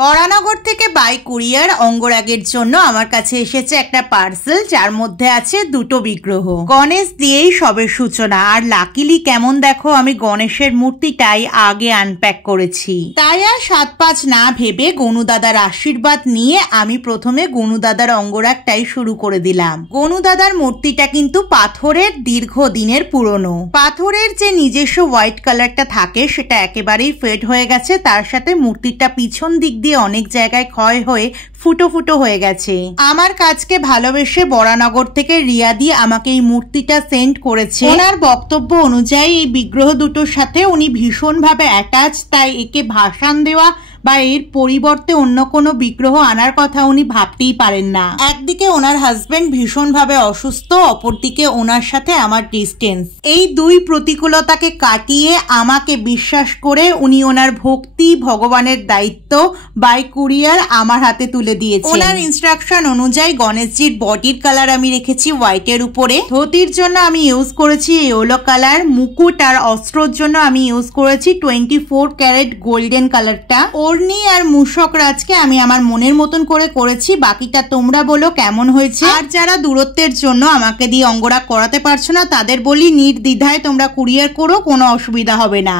বরানগর থেকে by courier অঙ্গরাগের জন্য আমার কাছে এসেছে একটা পার্সেল, যার মধ্যে আছে দুটো বিগ্রহ। গণেশ দিয়েই সবের সূচনা। আর লাকিলি কেমন দেখো, আমি গণেশের মূর্তিটাই আগে আনপ্যাক করেছি। তাই আর 7-5 না ভেবে গনু দাদার আশীর্বাদ নিয়ে আমি প্রথমে গনু দাদার অঙ্গরাগটাই শুরু করে দিলাম। গনু দাদার মূর্তিটা কিন্তু পাথরের, দীর্ঘদিনের পুরনো। পাথরের যে নিজস্ব হোয়াইট কালারটা থাকে সেটা একেবারেই ফেড হয়ে গেছে, তার সাথে মূর্তিটা পিছন দিক দিয়ে অনেক জায়গায় ক্ষয় হয়ে ফুটো ফুটো হয়ে গেছে। আমার কাজকে ভালোবেসে বরানগর থেকে রিয়াদি আমাকে এই মূর্তিটা সেন্ড করেছে। ওনার বক্তব্য অনুযায়ী এই বিগ্রহ দুটোর সাথে উনি ভীষণভাবে অ্যাটাচ, তাই একে ভাসান দেওয়া বা এর পরিবর্তে অন্য কোনো বিগ্রহ আনার কথা উনি ভাবতেই পারেন না। একদিকে ওনার হাজবেন্ড ভীষণভাবে অসুস্থ, অপরদিকে ওনার সাথে আমার ডিস্টেন্স। এই দুই প্রতিকূলতাকে কাটিয়ে আমাকে বিশ্বাস করে উনি ওনার ভক্তি, ভগবানের দায়িত্ব বাই কুরিয়ার আমার হাতে তুলে দিয়েছেন। ওনার ইনস্ট্রাকশন অনুযায়ী গণেশজির বডির কালার আমি রেখেছি হোয়াইটের উপরে, ধুতির জন্য আমি ইউজ করেছি ইয়েলো কালার, মুকুট আর অস্ত্রর জন্য আমি ইউজ করেছি 24 ক্যারেট গোল্ডেন কালারটা। ওড়নি আর মূষক রাজকে আমি আমার মনের মতন করে করেছি, বাকিটা তোমরা বলো কেমন হয়েছে। আর যারা দূরত্বের জন্য আমাকে দিয়ে অঙ্গরাগ করাতে পারছো না, তাদের বলি নির্দ্বিধায় তোমরা কুরিয়ার করো, কোনো অসুবিধা হবে না।